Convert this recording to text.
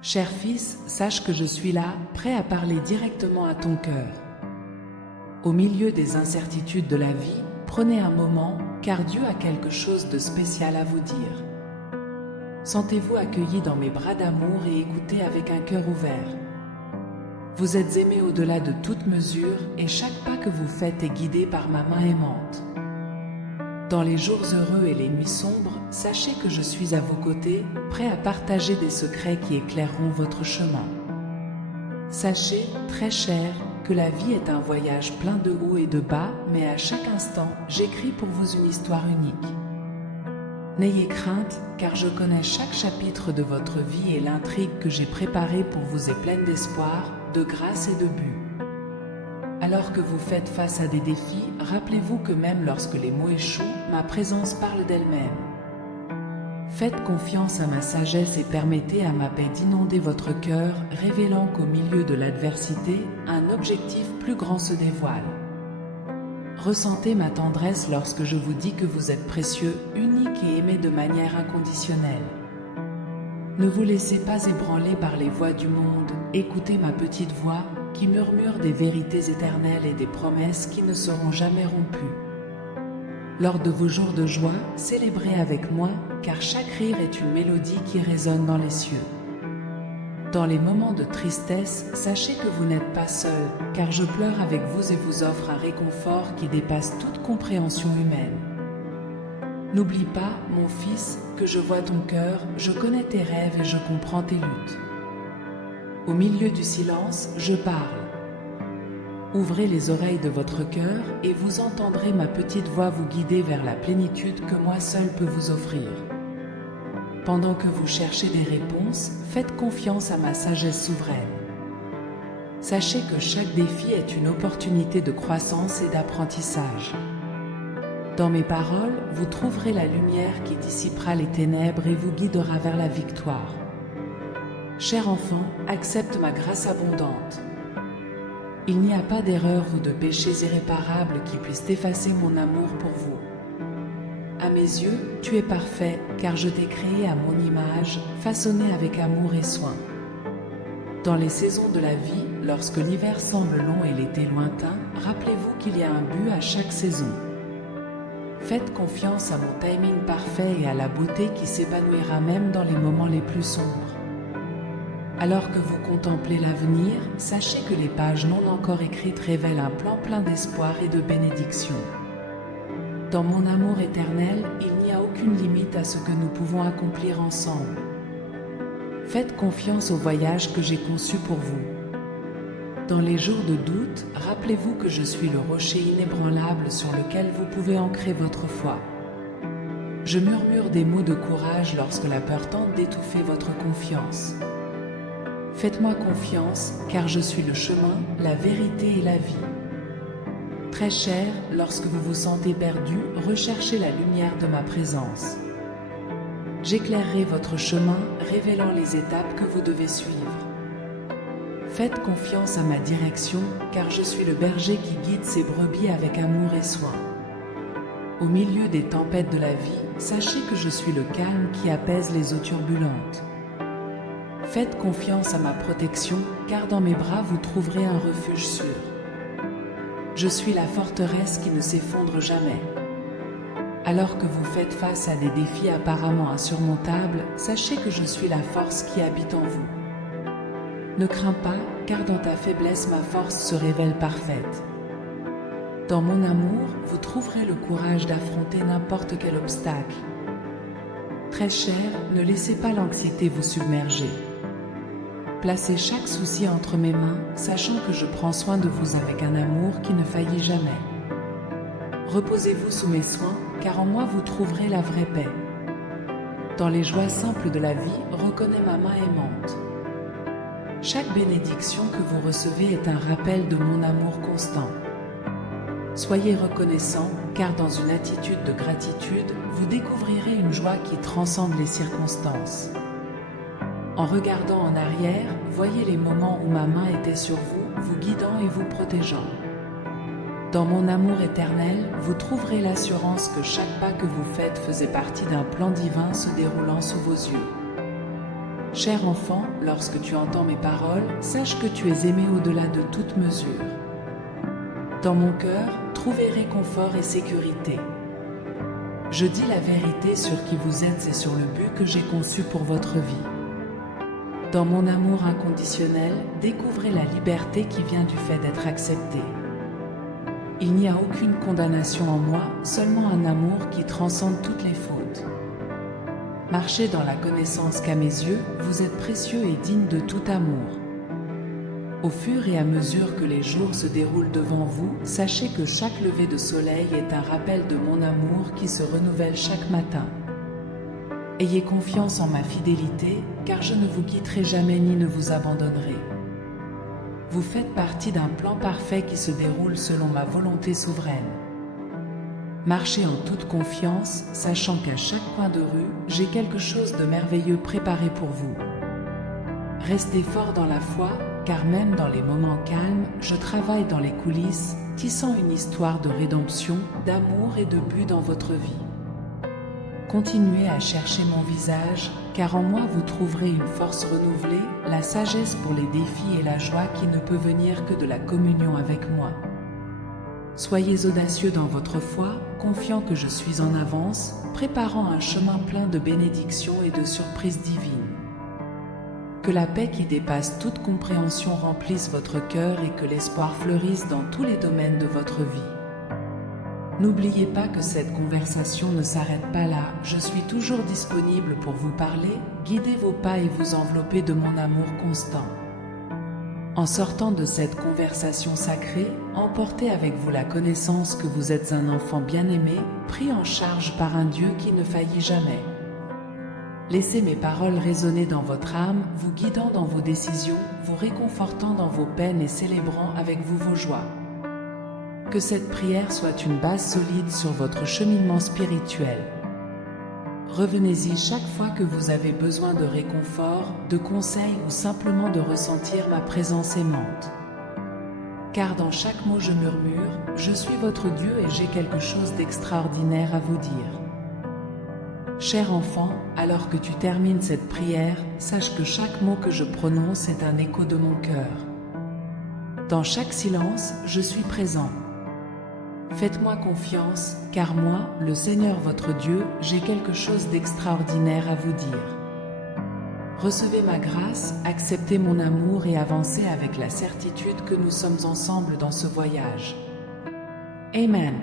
Cher fils, sache que je suis là, prêt à parler directement à ton cœur. Au milieu des incertitudes de la vie, prenez un moment, car Dieu a quelque chose de spécial à vous dire. Sentez-vous accueilli dans mes bras d'amour et écoutez avec un cœur ouvert. Vous êtes aimé au-delà de toute mesure et chaque pas que vous faites est guidé par ma main aimante. Dans les jours heureux et les nuits sombres, sachez que je suis à vos côtés, prêt à partager des secrets qui éclaireront votre chemin. Sachez, très cher, que la vie est un voyage plein de hauts et de bas, mais à chaque instant, j'écris pour vous une histoire unique. N'ayez crainte, car je connais chaque chapitre de votre vie et l'intrigue que j'ai préparée pour vous est pleine d'espoir, de grâce et de but. Alors que vous faites face à des défis, rappelez-vous que même lorsque les mots échouent, ma présence parle d'elle-même. Faites confiance à ma sagesse et permettez à ma paix d'inonder votre cœur, révélant qu'au milieu de l'adversité, un objectif plus grand se dévoile. Ressentez ma tendresse lorsque je vous dis que vous êtes précieux, unique et aimé de manière inconditionnelle. Ne vous laissez pas ébranler par les voix du monde, écoutez ma petite voix qui murmure des vérités éternelles et des promesses qui ne seront jamais rompues. Lors de vos jours de joie, célébrez avec moi, car chaque rire est une mélodie qui résonne dans les cieux. Dans les moments de tristesse, sachez que vous n'êtes pas seul, car je pleure avec vous et vous offre un réconfort qui dépasse toute compréhension humaine. N'oublie pas, mon fils, que je vois ton cœur, je connais tes rêves et je comprends tes luttes. Au milieu du silence, je parle. Ouvrez les oreilles de votre cœur et vous entendrez ma petite voix vous guider vers la plénitude que moi seul peux vous offrir. Pendant que vous cherchez des réponses, faites confiance à ma sagesse souveraine. Sachez que chaque défi est une opportunité de croissance et d'apprentissage. Dans mes paroles, vous trouverez la lumière qui dissipera les ténèbres et vous guidera vers la victoire. Cher enfant, accepte ma grâce abondante. Il n'y a pas d'erreur ou de péchés irréparables qui puissent effacer mon amour pour vous. À mes yeux, tu es parfait, car je t'ai créé à mon image, façonné avec amour et soin. Dans les saisons de la vie, lorsque l'hiver semble long et l'été lointain, rappelez-vous qu'il y a un but à chaque saison. Faites confiance à mon timing parfait et à la beauté qui s'épanouira même dans les moments les plus sombres. Alors que vous contemplez l'avenir, sachez que les pages non encore écrites révèlent un plan plein d'espoir et de bénédiction. Dans mon amour éternel, il n'y a aucune limite à ce que nous pouvons accomplir ensemble. Faites confiance au voyage que j'ai conçu pour vous. Dans les jours de doute, rappelez-vous que je suis le rocher inébranlable sur lequel vous pouvez ancrer votre foi. Je murmure des mots de courage lorsque la peur tente d'étouffer votre confiance. Faites-moi confiance, car je suis le chemin, la vérité et la vie. Très cher, lorsque vous vous sentez perdu, recherchez la lumière de ma présence. J'éclairerai votre chemin, révélant les étapes que vous devez suivre. Faites confiance à ma direction, car je suis le berger qui guide ses brebis avec amour et soin. Au milieu des tempêtes de la vie, sachez que je suis le calme qui apaise les eaux turbulentes. Faites confiance à ma protection, car dans mes bras vous trouverez un refuge sûr. Je suis la forteresse qui ne s'effondre jamais. Alors que vous faites face à des défis apparemment insurmontables, sachez que je suis la force qui habite en vous. Ne crains pas, car dans ta faiblesse ma force se révèle parfaite. Dans mon amour, vous trouverez le courage d'affronter n'importe quel obstacle. Très cher, ne laissez pas l'anxiété vous submerger. Placez chaque souci entre mes mains, sachant que je prends soin de vous avec un amour qui ne faillit jamais. Reposez-vous sous mes soins, car en moi vous trouverez la vraie paix. Dans les joies simples de la vie, reconnais ma main aimante. Chaque bénédiction que vous recevez est un rappel de mon amour constant. Soyez reconnaissants, car dans une attitude de gratitude, vous découvrirez une joie qui transcende les circonstances. En regardant en arrière, voyez les moments où ma main était sur vous, vous guidant et vous protégeant. Dans mon amour éternel, vous trouverez l'assurance que chaque pas que vous faites faisait partie d'un plan divin se déroulant sous vos yeux. Cher enfant, lorsque tu entends mes paroles, sache que tu es aimé au-delà de toute mesure. Dans mon cœur, trouvez réconfort et sécurité. Je dis la vérité sur qui vous êtes et sur le but que j'ai conçu pour votre vie. Dans mon amour inconditionnel, découvrez la liberté qui vient du fait d'être accepté. Il n'y a aucune condamnation en moi, seulement un amour qui transcende toutes les fautes. Marchez dans la connaissance qu'à mes yeux, vous êtes précieux et digne de tout amour. Au fur et à mesure que les jours se déroulent devant vous, sachez que chaque lever de soleil est un rappel de mon amour qui se renouvelle chaque matin. Ayez confiance en ma fidélité, car je ne vous quitterai jamais ni ne vous abandonnerai. Vous faites partie d'un plan parfait qui se déroule selon ma volonté souveraine. Marchez en toute confiance, sachant qu'à chaque coin de rue, j'ai quelque chose de merveilleux préparé pour vous. Restez fort dans la foi, car même dans les moments calmes, je travaille dans les coulisses, tissant une histoire de rédemption, d'amour et de but dans votre vie. Continuez à chercher mon visage, car en moi vous trouverez une force renouvelée, la sagesse pour les défis et la joie qui ne peut venir que de la communion avec moi. Soyez audacieux dans votre foi, confiant que je suis en avance, préparant un chemin plein de bénédictions et de surprises divines. Que la paix qui dépasse toute compréhension remplisse votre cœur et que l'espoir fleurisse dans tous les domaines de votre vie. N'oubliez pas que cette conversation ne s'arrête pas là, je suis toujours disponible pour vous parler, guider vos pas et vous envelopper de mon amour constant. En sortant de cette conversation sacrée, emportez avec vous la connaissance que vous êtes un enfant bien-aimé, pris en charge par un Dieu qui ne faillit jamais. Laissez mes paroles résonner dans votre âme, vous guidant dans vos décisions, vous réconfortant dans vos peines et célébrant avec vous vos joies. Que cette prière soit une base solide sur votre cheminement spirituel. Revenez-y chaque fois que vous avez besoin de réconfort, de conseils ou simplement de ressentir ma présence aimante. Car dans chaque mot je murmure, je suis votre Dieu et j'ai quelque chose d'extraordinaire à vous dire. Cher enfant, alors que tu termines cette prière, sache que chaque mot que je prononce est un écho de mon cœur. Dans chaque silence, je suis présent. Faites-moi confiance, car moi, le Seigneur votre Dieu, j'ai quelque chose d'extraordinaire à vous dire. Recevez ma grâce, acceptez mon amour et avancez avec la certitude que nous sommes ensemble dans ce voyage. Amen.